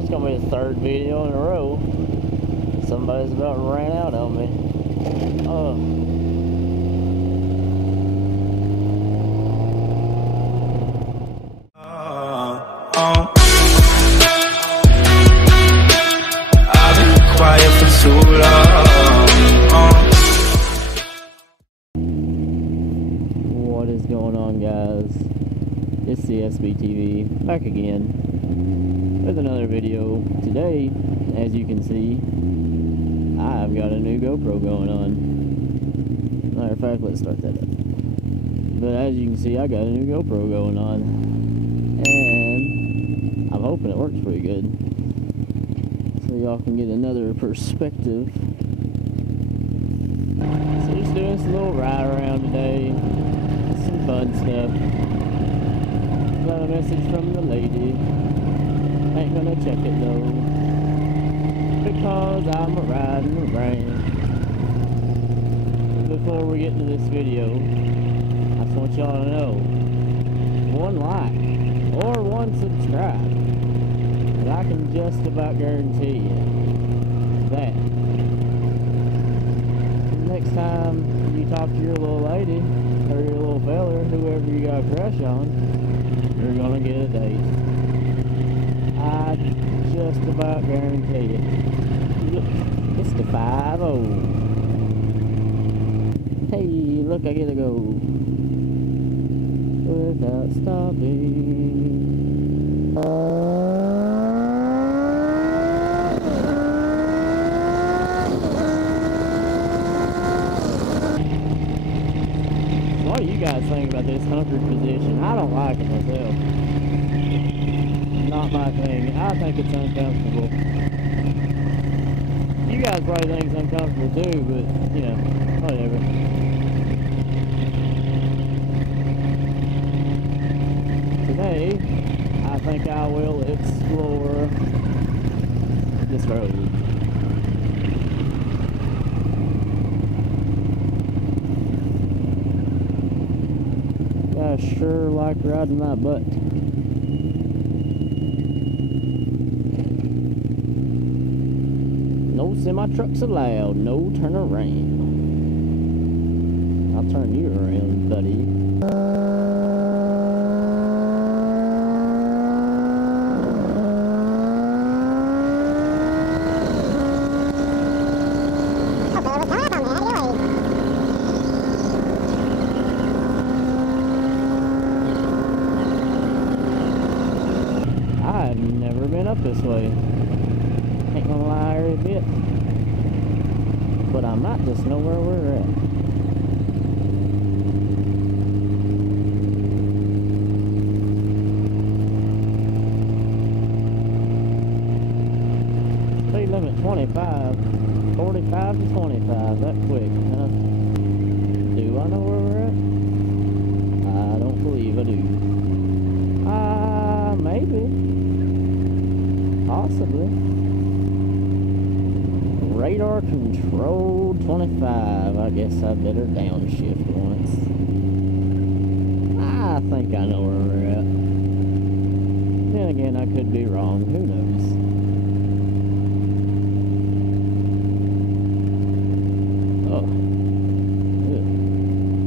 It's gonna be the third video in a row. Somebody's about ran out on me. Oh. I've been quiet for too long. What is going on, guys? It's the SBTV back again with another video. Today, as you can see, I've got a new GoPro going on. Matter of fact, let's start that up. But as you can see, I got a new GoPro going on, and I'm hoping it works pretty good, so y'all can get another perspective. So just doing some little ride around today, some fun stuff. Got a message from the lady. Ain't gonna check it though, because I'm a riding the rain. Before we get into this video, I just want y'all to know, one like or one subscribe, and I can just about guarantee you that next time you talk to your little lady or your little fella, whoever you got a crush on, you're gonna get a date. I just about guarantee it. Look, it's the 5-0. Hey, look, I get to go without stopping. What do you guys think about this hunkered position? I don't like it myself. Not my thing. I think it's uncomfortable. You guys probably think it's uncomfortable too, but, you know, whatever. Today, I think I will explore this road. I sure like riding my butt. No semi-trucks allowed, no turn around. I'll turn you around, buddy. I've never been up this way. Ain't gonna lie a bit. But I might just know where we're at. Speed limit 25. 45 to 25. That quick, huh? Do I know where we're at? I don't believe I do. Maybe. Possibly. Radar control 25. I guess I better downshift once. I think I know where we're at. Then again, I could be wrong. Who knows? Oh. Ew.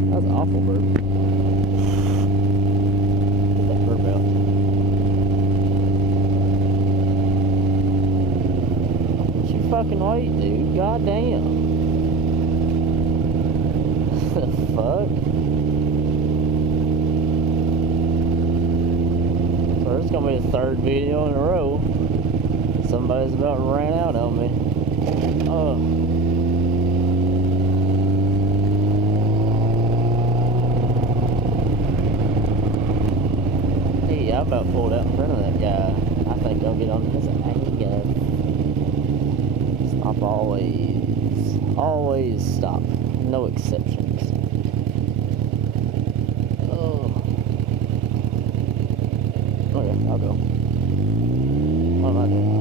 That was an awful burp. Get that burp out. Fucking wait, dude. Goddamn. The fuck? So it's gonna be the third video in a row. Somebody's about ran out on me. Oh. Hey, I about pulled out in front of that guy. I think I'll get on his anger. Stop always. Always stop. No exceptions. Oh. Okay, I'll go. What am I doing?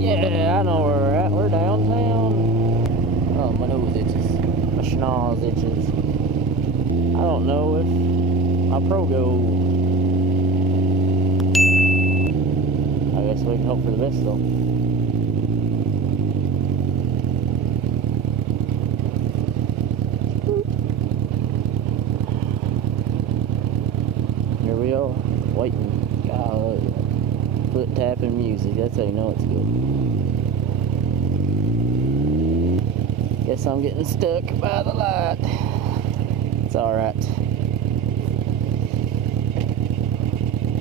Yeah, I know where we're at. We're downtown. Oh, my nose itches. My schnoz itches. I don't know if my Pro go? I guess we can hope for the best though. Here we are, waiting. God, foot tapping music. That's how you know it's good. Guess I'm getting stuck by the light. It's alright.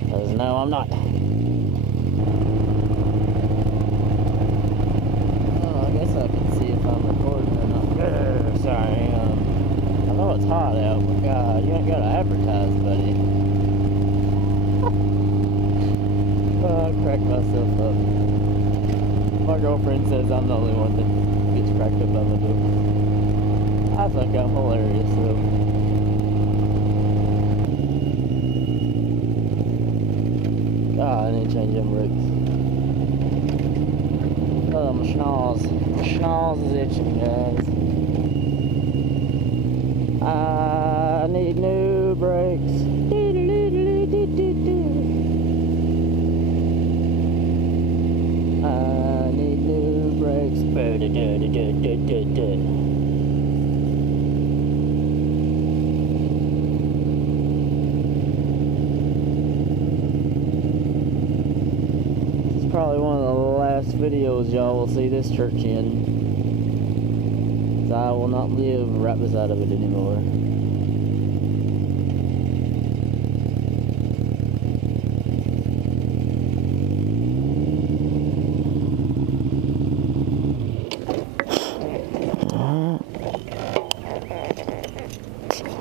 Because no, I'm not. Oh, I guess I can see if I'm recording or not. Sorry, I know it's hot out, but God, you ain't gotta advertise, buddy. Oh, I cracked myself up. My girlfriend says I'm the only one that gets cracked up by my jokes. I think I'm hilarious, though. God, I need to change them brakes. Oh, my schnoz. My schnoz is itching, guys. I need new brakes. I need new brakes. This is probably one of the last videos y'all will see this church in. I will not live right beside of it anymore.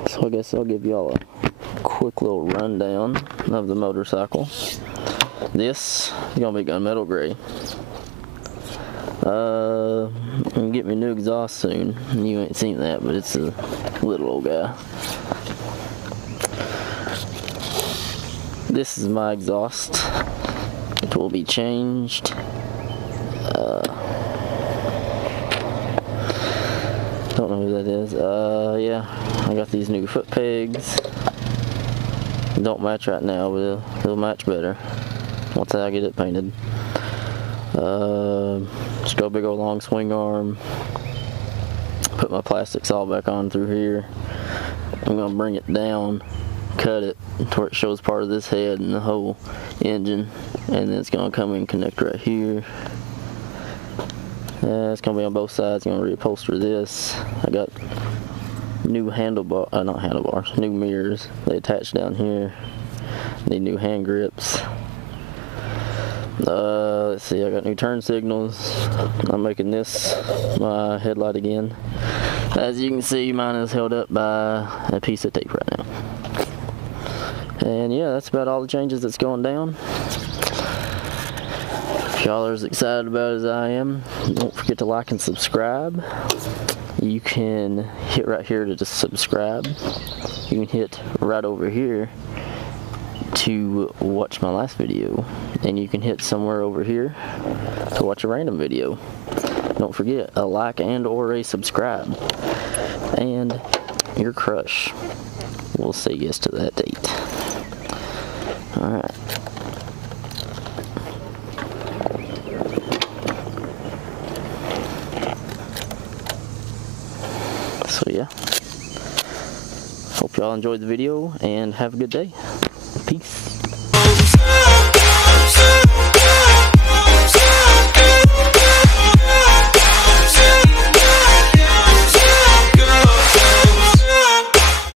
So I guess I'll give y'all a quick little rundown of the motorcycle. This is gonna be gunmetal gray. I'm gonna get me a new exhaust soon. You ain't seen that, but it's a little old guy. This is my exhaust. It will be changed. Don't know who that is. Yeah, I got these new foot pegs. Don't match right now, but they'll match better once I get it painted. Just got a big old long swing arm. Put my plastics all back on through here. I'm gonna bring it down, cut it to where it shows part of this head and the whole engine, and then it's gonna come and connect right here. It's gonna be on both sides. I'm gonna reupholster this. I got new not handlebars, new mirrors. They attach down here. Need new hand grips. Let's see, I got new turn signals. I'm making this my headlight again. As you can see, mine is held up by a piece of tape right now. And yeah, that's about all the changes that's going down. If y'all are as excited about it as I am, don't forget to like and subscribe. You can hit right here to just subscribe. You can hit right over here to watch my last video, and you can hit somewhere over here to watch a random video. Don't forget a like and or a subscribe, and your crush will say yes to that date. Alright. So yeah, hope y'all enjoyed the video and have a good day. Peace.